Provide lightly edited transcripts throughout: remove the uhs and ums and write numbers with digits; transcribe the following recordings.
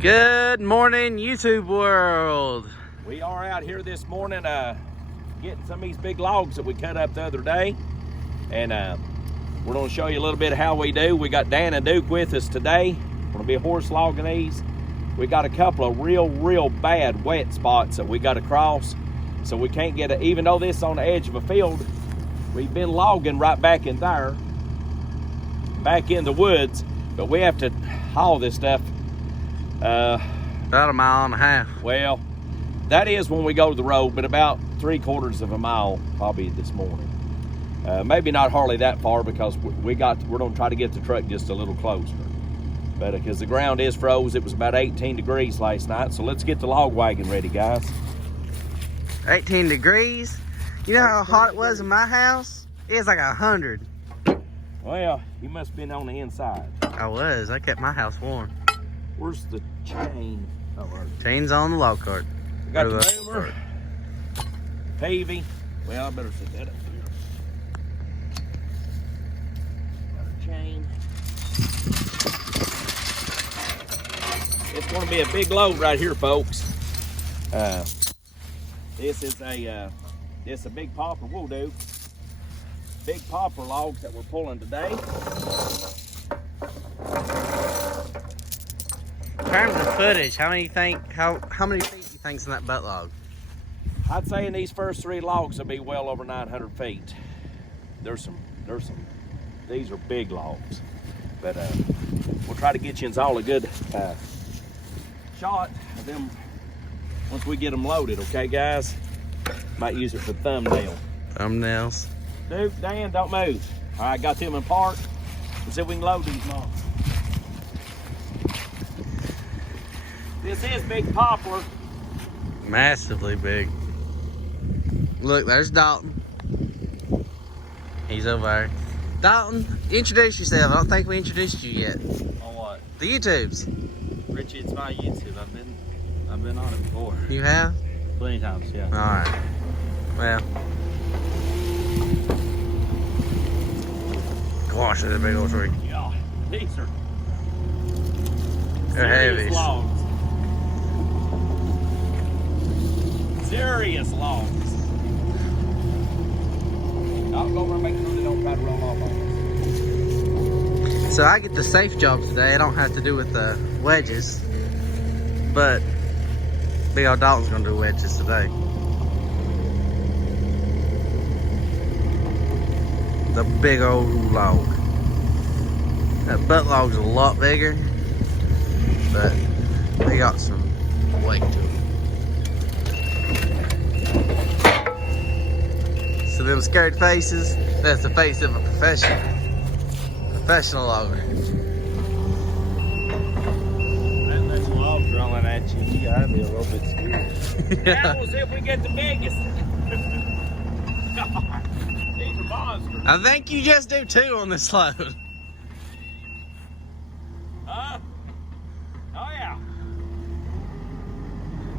Good morning, YouTube world. We are out here this morning getting some of these big logs that we cut up the other day. And we're going to show you a little bit of how we do. We got Dan and Duke with us today. We're going to be horse logging these. We got a couple of real bad wet spots that we got to cross. So we can't get it, even though this is on the edge of a field, we've been logging right back in there, back in the woods, but we have to haul this stuff. About a mile and a half. Well, that is when we go to the road, but about 3/4 of a mile probably this morning. Maybe not hardly that far because we're gonna try to get the truck just a little closer. But because the ground is froze, it was about 18 degrees last night. So let's get the log wagon ready, guys. 18 degrees. You know how hot it was in my house? It was like 100. Well, you must have been on the inside. I was. I kept my house warm. Where's the chain? Oh, Chain's on the log cart. we got the boomer, paving. Well, I better set that up here. Got our chain. It's going to be a big load right here, folks. This is a big popper. We'll do big popper logs that we're pulling today. In terms of footage, how many feet do you think's in that butt log? I'd say in these first 3 logs will be well over 900 feet. There's some. These are big logs, but we'll try to get you all a good shot of them once we get them loaded. Okay, guys? Might use it for thumbnail. Thumbnails. Duke, Dan, don't move. All right, got them in park. Let's see if we can load these logs. This is big poplar. Massively big. Look, there's Dalton. He's over there. Dalton, introduce yourself. I don't think we introduced you yet. On what? The YouTubes. Richie, it's my YouTube. I've been on it before. You have? Plenty times, yeah. Alright. Well. Gosh, that's a big old tree. Yeah, these are They're heavy. logs. Serious logs. I'll go over and make sure they don't try to roll off on us. So I get the safe job today. I don't have to do with the wedges. But big old Dalton's gonna do wedges today. The big old log. That butt log's a lot bigger, but they got some weight to it. So them scared faces, that's the face of a professional logger. That log's rolling at you. You gotta be a little bit scared. Now we'll see if we get the biggest. These are monsters. I think you just do 2 on this load. Huh? Oh yeah.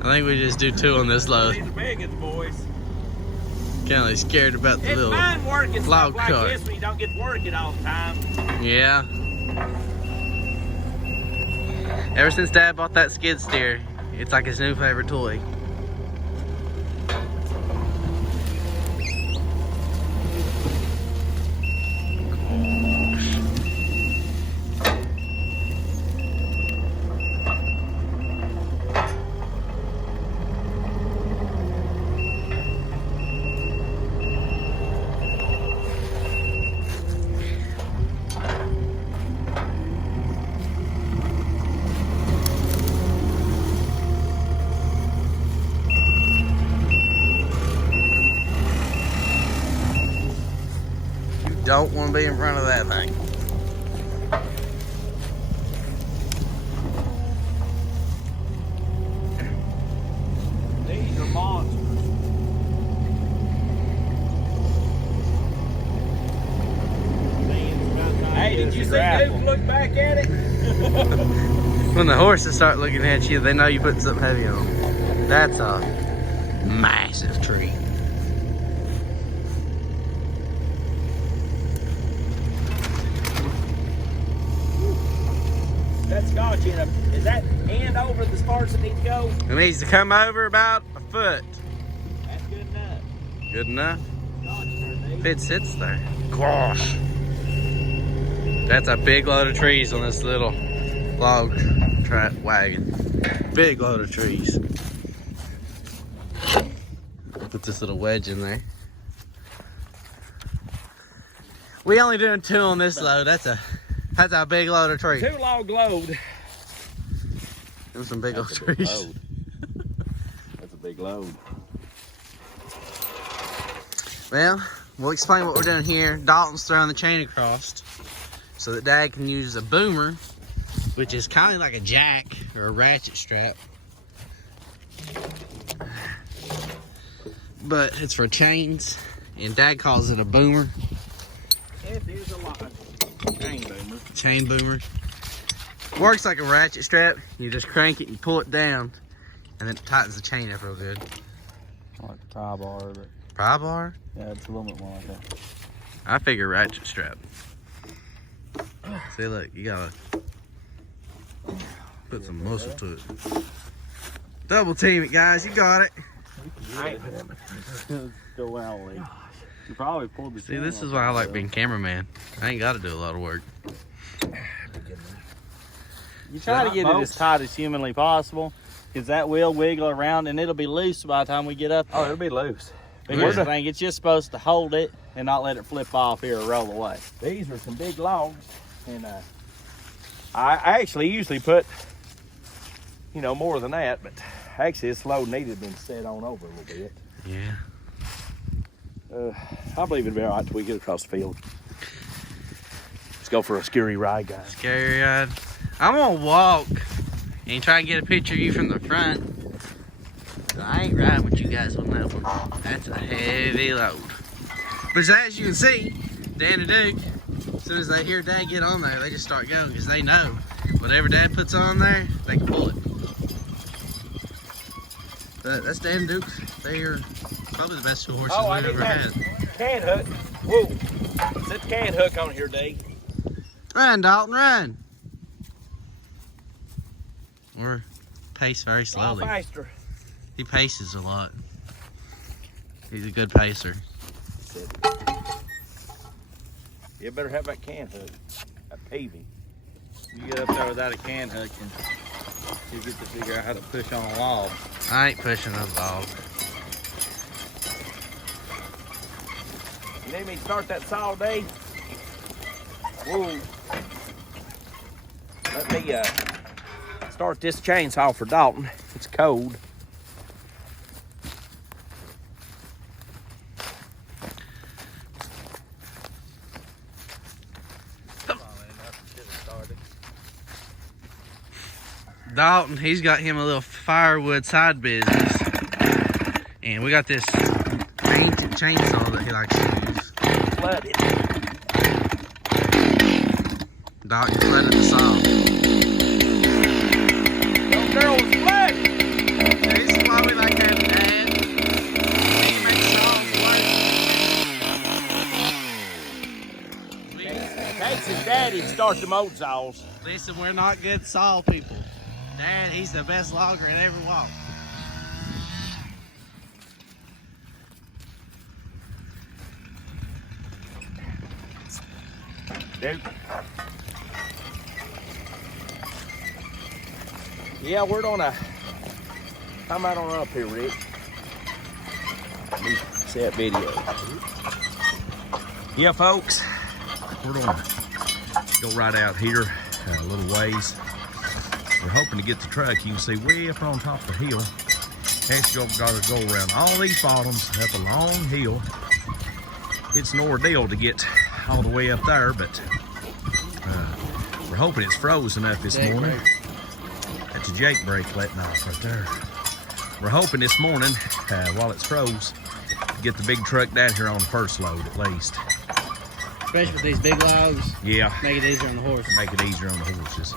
I think we just do 2 on this load. These are biggest, boys. Kind of scared about the It's little fun working log stuff like cart. this when you don't get to work it all the time. Yeah. Ever since Dad bought that skid steer, it's like his new favorite toy. Don't want to be in front of that thing. These are monsters. Hey, did you see Duke look back at it? When the horses start looking at you, they know you put something heavy on them. That's a massive tree. That scotch in a, is that end over far as it needs to go? It needs to come over about a foot. That's good enough. Good enough. God, sure, If it sits there. Gosh. That's a big load of trees on this little log wagon. Big load of trees. Put this little wedge in there. We only doing 2 on this load. That's a big load of trees. 2 log load. There's some big old That's a big trees. load. That's a big load. Well, we'll explain what we're doing here. Dalton's throwing the chain across so that Dad can use a boomer, which is kind of like a jack or a ratchet strap. But it's for chains, and Dad calls it a boomer. It is a lot. Chain boomer. Chain boomer. Works like a ratchet strap. You just crank it and pull it down, and then it tightens the chain up real good. Like a tie bar, but Pry bar? yeah, it's a little bit more like that. I figure ratchet strap. See, look, you gotta put some muscle to it. Double team it, guys. You got it. Go out, Lee. You probably pulled the See, this is why I like being cameraman. I ain't got to do a lot of work. You try to get it as tight as humanly possible, because that will wiggle around and it'll be loose by the time we get up there. Oh, it'll be loose. But here's the thing, it's just supposed to hold it and not let it flip off here or roll away. These are some big logs, and I actually usually put, you know, more than that, but actually this load needed been set on over a little bit. Yeah. I believe it'll be all right till we get across the field. Let's go for a scary ride, guys. Scary ride. I'm going to walk and try and get a picture of you from the front. I ain't riding with you guys on that one. That's a heavy load. But as you can see, Dan and Duke, as soon as they hear Dad get on there, they just start going because they know whatever Dad puts on there, they can pull it. But that's Dan and Duke. They are probably the best 2 horses we've ever had. Can hook. Whoa. Set the can hook on here, Dave. Run, Dalton, run. We're paced very slowly. Faster. He paces a lot. He's a good pacer. You better have that can hook. That paving. You get up there without a can hook and you get to figure out how to push on a log. I ain't pushing a log. You need me to start that saw, Dave? Whoa. Let me start this chainsaw for Dalton. It's cold. Dalton, he's got him a little firewood side business. And we got this ancient chainsaw that he likes to use. Flooded. Dalton flooded the saw. Little girl was flooded. This is why we like having Dad. He makes saws work. Takes his daddy to start them old saws. Listen, we're not good saw people. Dad, he's the best logger that ever walked. Dude. Yeah, we're gonna come out on up here, Rick. Let me see that video. Yeah, folks, we're gonna go right out here a little ways. We're hoping to get the truck. You can see way up on top of the hill. Actually, we've got to go around all these bottoms up a long hill. It's an ordeal to get all the way up there, but we're hoping it's froze enough this morning. That's a Jake brake letting off right there. We're hoping this morning, while it's froze, to get the big truck down here on the first load at least. Especially with these big logs. Yeah. Make it easier on the horse. Make it easier on the horses.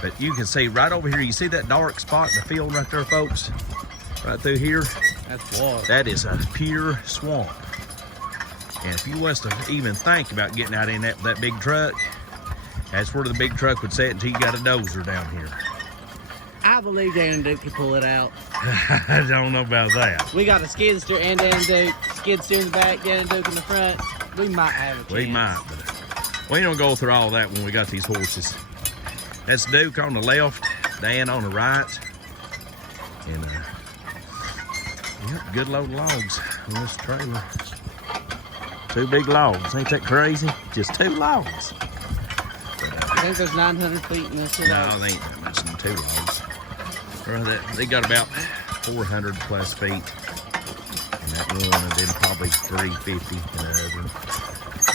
But you can see right over here, you see that dark spot in the field right there, folks? Right through here? That's water. That is a pure swamp. And if you was to even think about getting out in that big truck, that's where the big truck would sit until you got a dozer down here. I believe Dan and Duke can pull it out. I don't know about that. We got a skid steer and Dan and Duke. Skid steer in the back, Dan and Duke in the front. We might have a chance. We might, but we don't go through all that when we got these horses. That's Duke on the left, Dan on the right. And yep, good load of logs on this trailer. 2 big logs, ain't that crazy? Just 2 logs. I think there's 900 feet in this. No, they ain't that much in 2 logs. They got about 400 plus feet in that one, and then probably 350 in the other,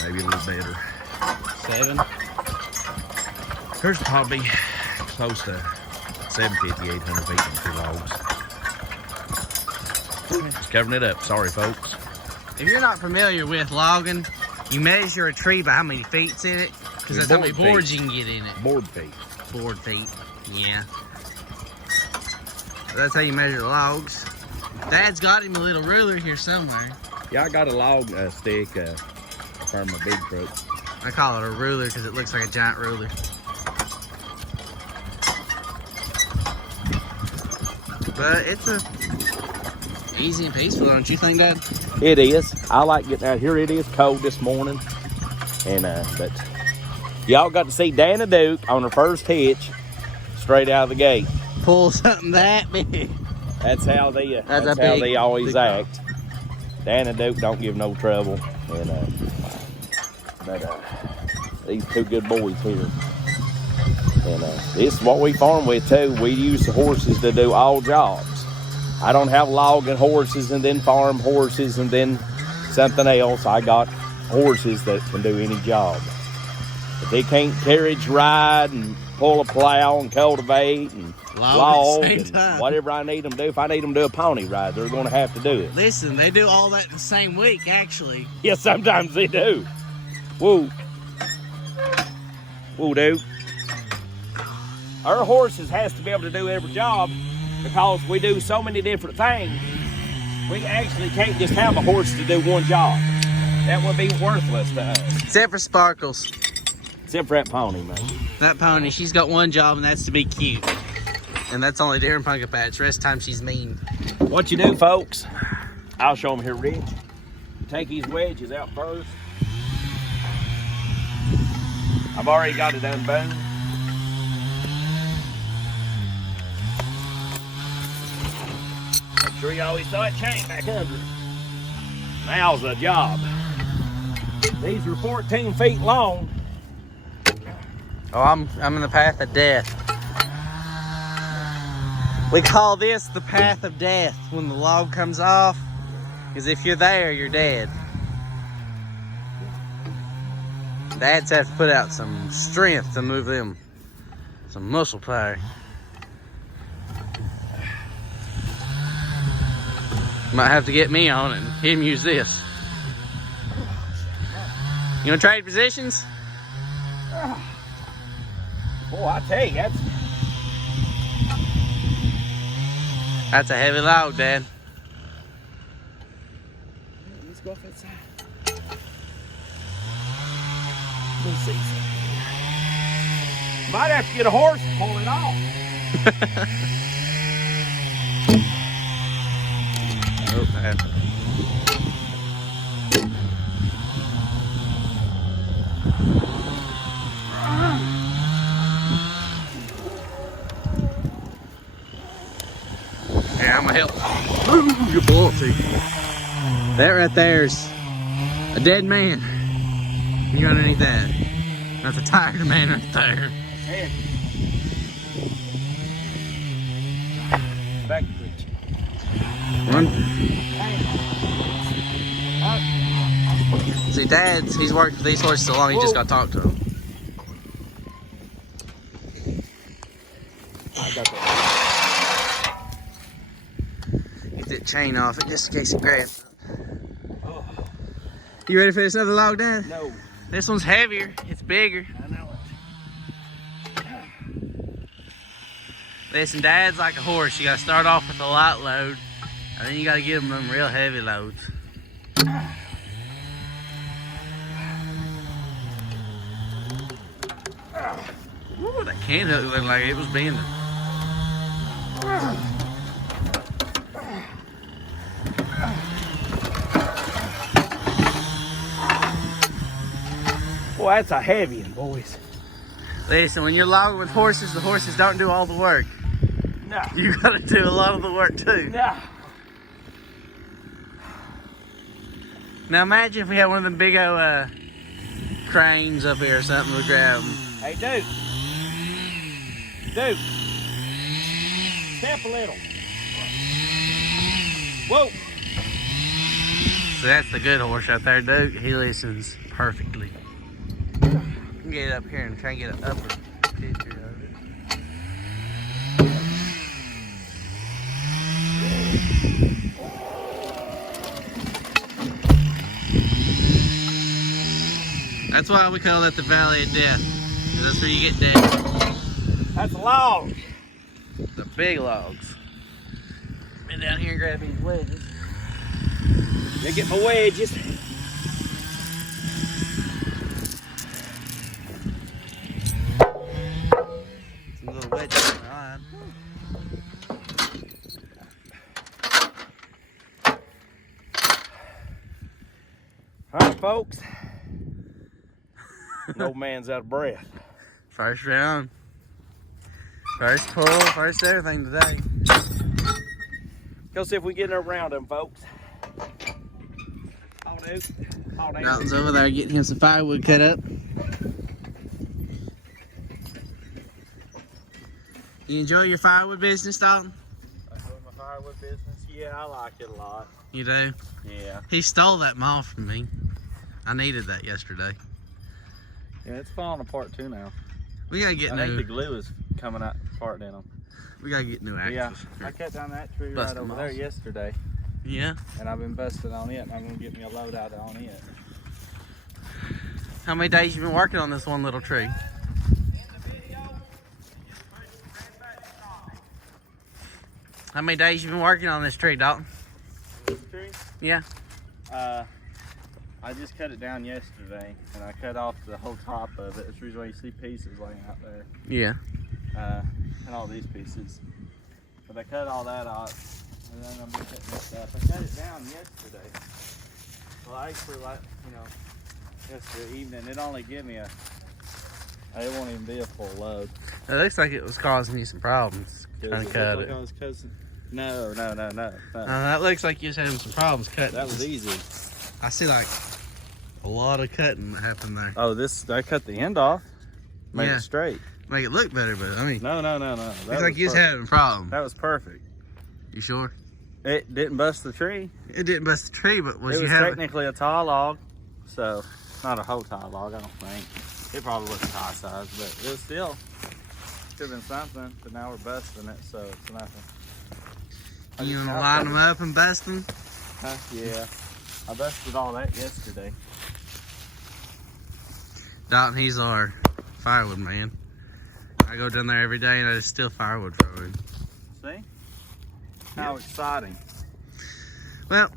maybe a little better. 7. There's probably close to 750, 800 feet in 2 logs. Just covering it up. Sorry, folks. If you're not familiar with logging, you measure a tree by how many feet's in it, because that's how many boards you can get in it. Board feet. Board feet, yeah. That's how you measure the logs. Dad's got him a little ruler here somewhere. Yeah, I got a log stick from a big truck. I call it a ruler because it looks like a giant ruler. But it's easy and peaceful, don't you think, Dad? It is. I like getting out here. It is cold this morning, and but y'all got to see Dan and Duke on their first hitch, straight out of the gate. Pull something that big. That's how they. That's how they always act. Dan and Duke don't give no trouble, and but these 2 good boys here. And this is what we farm with too. We use the horses to do all jobs. I don't have logging horses and then farm horses and then something else. I got horses that can do any job. If they can't carriage ride and pull a plow and cultivate and log and whatever I need them to do, if I need them to do a pony ride, they're going to have to do it. Listen, they do all that the same week, actually. Yeah, sometimes they do. Woo. Woo, dude. Our horses has to be able to do every job because we do so many different things. We actually can't just have a horse to do one job. That would be worthless to us. Except for Sparkles. Except for that pony, man. That pony, she's got one job, and that's to be cute. And that's only during pumpkin patch. Rest of the time, she's mean. What you do, folks, I'll show them here, Rich. Take these wedges out first. I've already got it unbound. Make sure you always throw that chain back under. Now's the job. These are 14 feet long. Oh, I'm in the path of death. We call this the path of death when the log comes off, because if you're there, you're dead. Dads have to put out some strength to move them, some muscle power. Might have to get me on it and him use this. You wanna trade positions? Boy, I tell you, that's a heavy log, Dad. Let's go off that side. Let's see something. Might have to get a horse and pull it off. Oh, man. Yeah, I'm gonna help. Ooh, you're bulletty. That right there's a dead man. You underneath that. That's a tired man right there. Hey. Back to Rich. Run. See, he's worked with these horses so long, he just got to talk to them. I got that. Get that chain off it just in case it grabs. You ready for this other log, Dad? No. This one's heavier. It's bigger. I know it. Listen, Dad's like a horse. You got to start off with a light load, and then you got to give them real heavy loads. Ooh, that can hook looked like it was bending. Boy, that's a heavy one, boys. Listen, when you're logging with horses, the horses don't do all the work. No. You gotta do a lot of the work too. No. Now imagine if we had one of them big old cranes up here or something to grab them. Hey, Duke. Duke. Step a little. Whoa. So that's the good horse right there, Duke. He listens perfectly. Get up here and try and get an upper picture of it. That's why we call that the Valley of Death. 'Cause that's where you get death. That's a log. The big logs. Been down here and grab these wedges. Let me get my wedges. Some little wedges in the line. All right, folks. No man's out of breath. First round. First pull, first everything today. Go see if we get around them, folks. Oh, dude. Oh, dude. Dalton's over there getting him some firewood cut up. You enjoy your firewood business, Dalton? I enjoy my firewood business. Yeah, I like it a lot. You do? Yeah. He stole that moth from me. I needed that yesterday. Yeah, it's falling apart too now. We gotta get I think new. the glue is coming out apart in them. We gotta get new axes. Yeah, I cut down that tree Busting right over them there off. yesterday, Yeah. and I've been busting on it, and I'm gonna get me a load out on it. How many days you been working on this one little tree? How many days you been working on this tree, Dalton? This tree? Yeah. I just cut it down yesterday, and I cut off the whole top of it. That's the reason why you see pieces laying out there, Yeah. and all these pieces. But I cut all that off, and then I'm cutting this stuff. I cut it down yesterday. Well, actually, like, yesterday evening, it only gave me it won't even be a full load. It looks like it was causing you some problems trying to cut it. I was cutting. No. That looks like you was having some problems cutting. That was easy. I see like a lot of cutting that happened there. Oh, I cut the end off, made Yeah. it straight. Make it look better, but I mean, No. looks like you was having a problem. That was perfect. You sure? It didn't bust the tree. It didn't bust the tree, but It was you was having? technically a tall log, so not a whole tall log, I don't think. It probably wasn't high size, but it was still could have been something. But now we're busting it, so it's nothing. You gonna line them up and bust them? Huh? Yeah, I busted all that yesterday. Dalton, he's our firewood man. I go down there every day and I just steal firewood from him. See? How exciting. Well,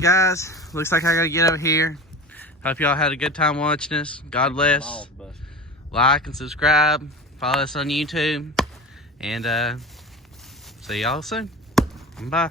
guys, looks like I gotta get over here. Hope y'all had a good time watching us. God bless. Balls busted. Like and subscribe. Follow us on YouTube. And see y'all soon. Bye.